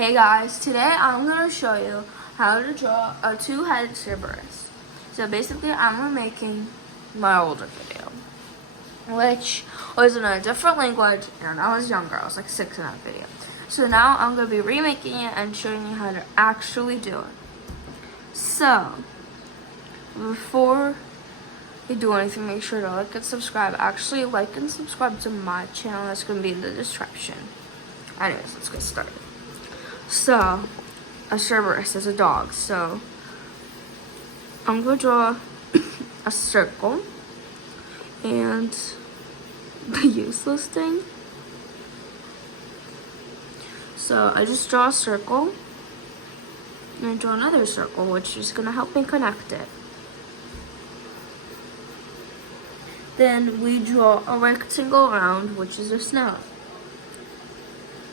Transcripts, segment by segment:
Hey guys, today I'm going to show you how to draw a two-headed cerberus. So basically I'm making my older video, which was in a different language and I was younger. I was like 6 in that video. So now I'm going to be remaking it and showing you how to actually do it. So, before you do anything, make sure to like and subscribe. Actually, like and subscribe to my channel. That's going to be in the description. Anyways, let's get started. So, a cerberus is a dog. So, I'm going to draw a circle and the useless thing. So, I just draw a circle and I draw another circle, which is going to help me connect it. Then we draw a rectangle around, which is a snout.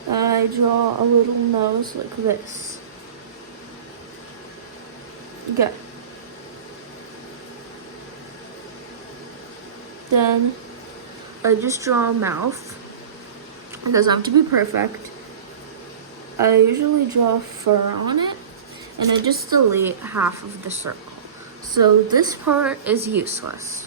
I draw a little nose like this. Okay. Then I just draw a mouth. It doesn't have to be perfect. I usually draw fur on it, and I just delete half of the circle. So this part is useless.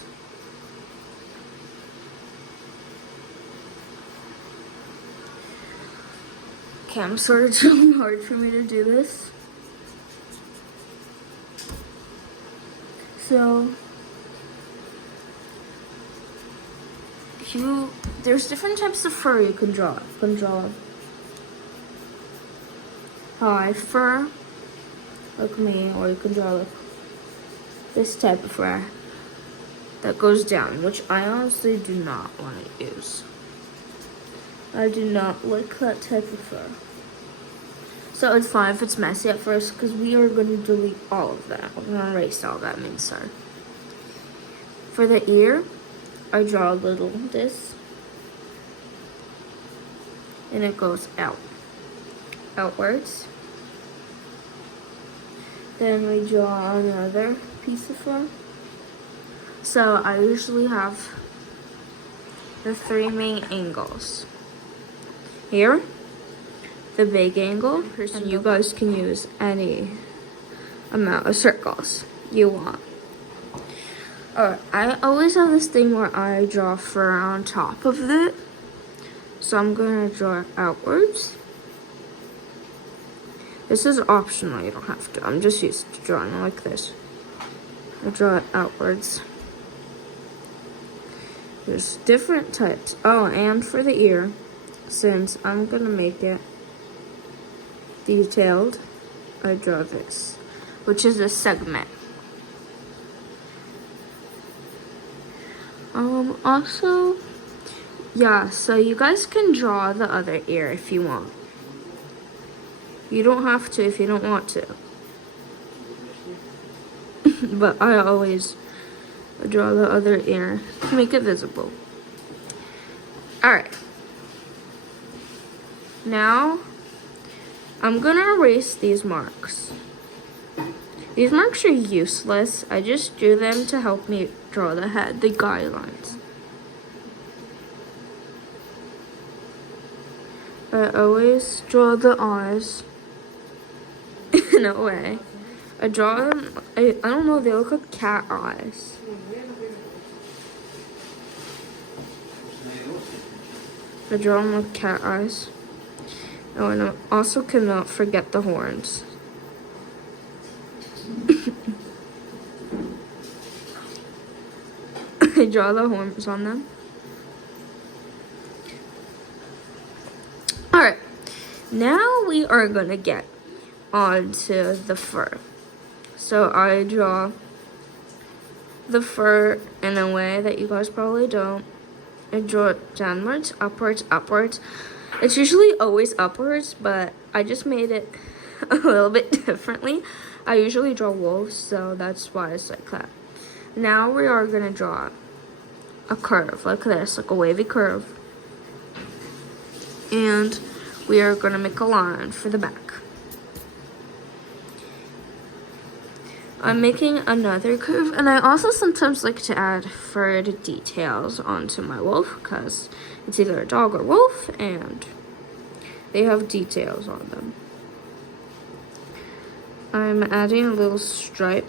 Okay, I'm sorry, it's really hard for me to do this. So, there's different types of fur you can draw. You can draw high fur, like me, or you can draw like this type of fur that goes down, which I honestly do not want to use. I do not like that type of fur. So it's fine if it's messy at first, because we are going to delete all of that. We're going to erase all that main side. For the ear, I draw a little this. And it goes outwards. Then we draw another piece of fur. So I usually have the 3 main angles. Here, the big angle, and you guys can use any amount of circles you want. Alright, I always have this thing where I draw fur on top of it. So I'm going to draw it outwards. This is optional, you don't have to. I'm just used to drawing like this. I draw it outwards. There's different types. Oh, and for the ear, since I'm going to make it detailed, I draw this, which is a segment. Also, yeah, so you guys can draw the other ear if you want. You don't have to if you don't want to. But I always draw the other ear to make it visible. Alright. Now, I'm gonna erase these marks. These marks are useless. I just drew them to help me draw the head, the guidelines. I always draw the eyes in a way. I draw them, I don't know, they look like cat eyes. I draw them like cat eyes. Oh, and I also cannot forget the horns. I draw the horns on them. Alright, now we are gonna get onto the fur. So I draw the fur in a way that you guys probably don't. I draw it downwards, upwards, upwards. It's usually always upwards, but I just made it a little bit differently. I usually draw wolves, so that's why it's like that. Now we are going to draw a curve like this, like a wavy curve. And we are going to make a line for the back. I'm making another curve, and I also sometimes like to add furred details onto my wolf because it's either a dog or wolf and they have details on them. I'm adding a little stripe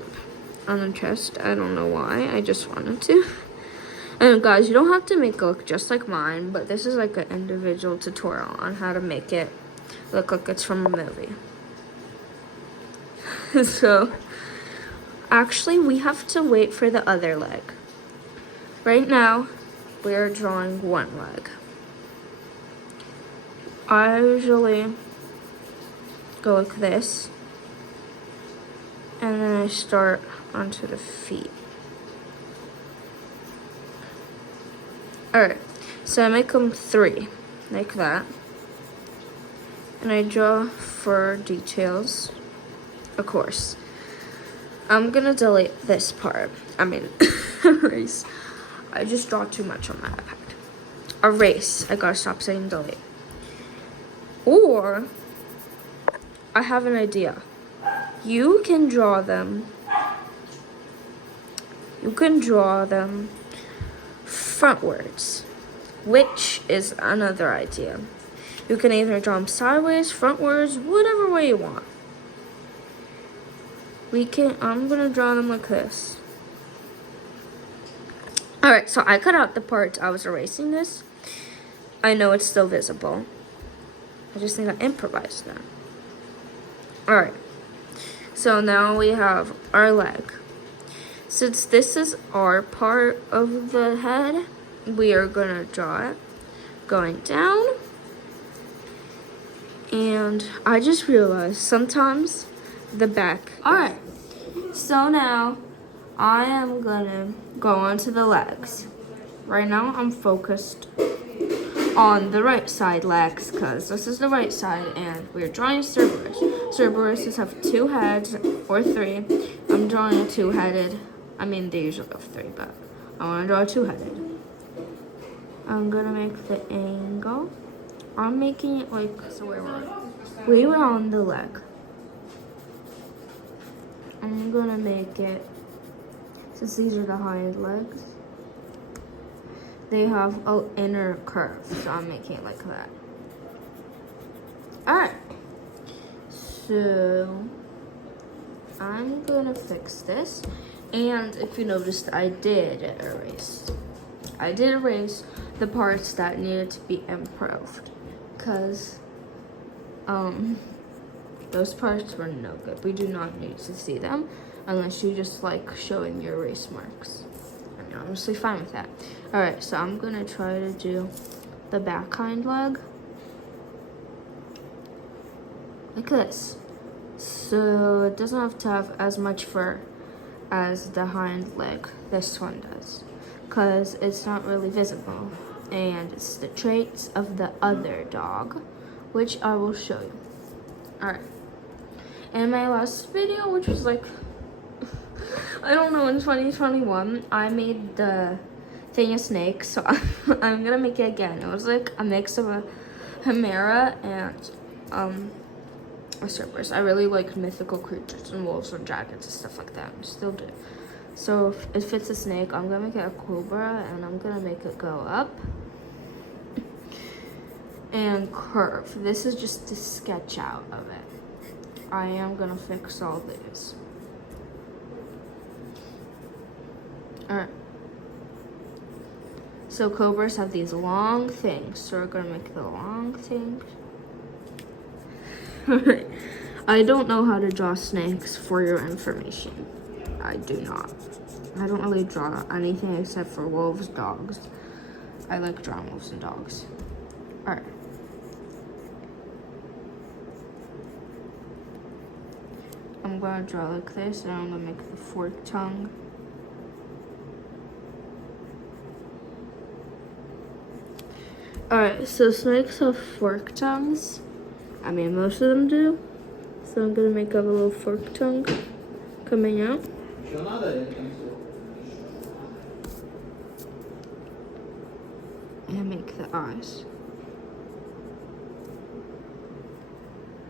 on the chest. I don't know why. I just wanted to. And guys, you don't have to make it look just like mine, but this is like an individual tutorial on how to make it look like it's from a movie. So, actually, we have to wait for the other leg. Right now, we are drawing one leg. I usually go like this, and then I start onto the feet. Alright, so I make them 3, like that. And I draw for details, of course. I'm gonna delete this part. Erase. I just draw too much on my iPad. Erase. I gotta stop saying delete. Or, I have an idea. You can draw them. Frontwards, which is another idea. You can either draw them sideways, frontwards, whatever way you want. I'm gonna draw them like this. Alright, so I cut out the parts I was erasing this. I know it's still visible. I just need to improvise now. Alright, so now we have our leg. Since this is our part of the head, we are gonna draw it going down. And I just realized sometimes the back. Alright, so now I am gonna go onto the legs. Right now I'm focused on the right side legs because this is the right side and we're drawing cerberus. Cerberuses have 2 heads or 3. I'm drawing a 2-headed. They usually have 3, but I want to draw a 2-headed. I'm gonna make the angle. I'm making it like so. We were on the leg. I'm gonna make it, since these are the hind legs, they have an inner curve, so I'm making it like that. Alright, so I'm gonna fix this. And if you noticed, I did erase the parts that needed to be improved, because those parts were no good. We do not need to see them unless you just like showing your erase marks. I'm honestly fine with that. Alright, so I'm gonna try to do the back hind leg like this, so it doesn't have to have as much fur as the hind leg this one does, because it's not really visible, and it's the traits of the other dog, which I will show you. Alright, in my last video, which was like I don't know, in 2021, I made the thing a snake, so I'm gonna make it again. It was like a mix of a chimera and a cerberus. I really like mythical creatures and wolves and dragons and stuff like that. I still do. So if it's a snake, I'm gonna make it a cobra, and I'm gonna make it go up and curve. This is just to sketch out of it. I am gonna fix all these. Alright. So cobras have these long things, so we're gonna make the long things. I don't know how to draw snakes, for your information. I do not. I don't really draw anything except for wolves, dogs. I like drawing wolves and dogs. Alright. I'm gonna draw like this, and I'm gonna make the forked tongue. Alright, so snakes have forked tongues. Most of them do. So I'm gonna make up a little forked tongue coming out. And make the eyes.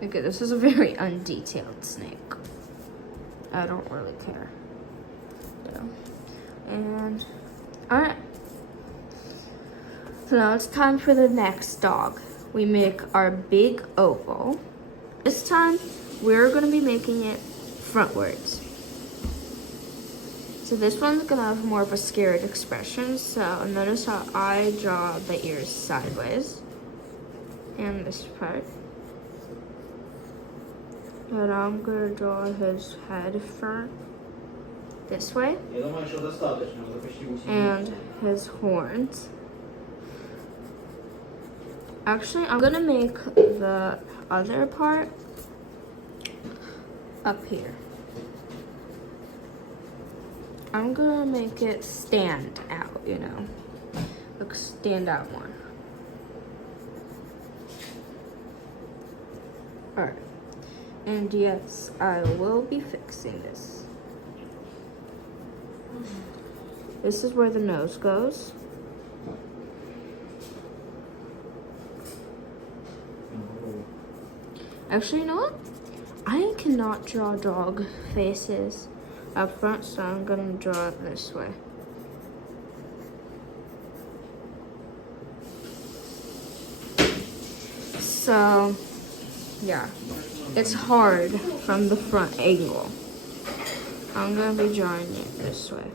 Okay, this is a very undetailed snake. I don't really care. Yeah. And, alright. So now it's time for the next dog. We make our big oval. This time, we're gonna be making it frontwards. So this one's gonna have more of a scared expression. So notice how I draw the ears sideways. And this part. And I'm gonna draw his head front this way. And his horns. Actually, I'm gonna make the other part up here. I'm gonna make it stand out, you know, like stand out more. Alright, and yes, I will be fixing this. This is where the nose goes. Actually, you know what? I cannot draw dog faces up front, so I'm gonna draw it this way. So, yeah, it's hard from the front angle. I'm gonna be drawing it this way.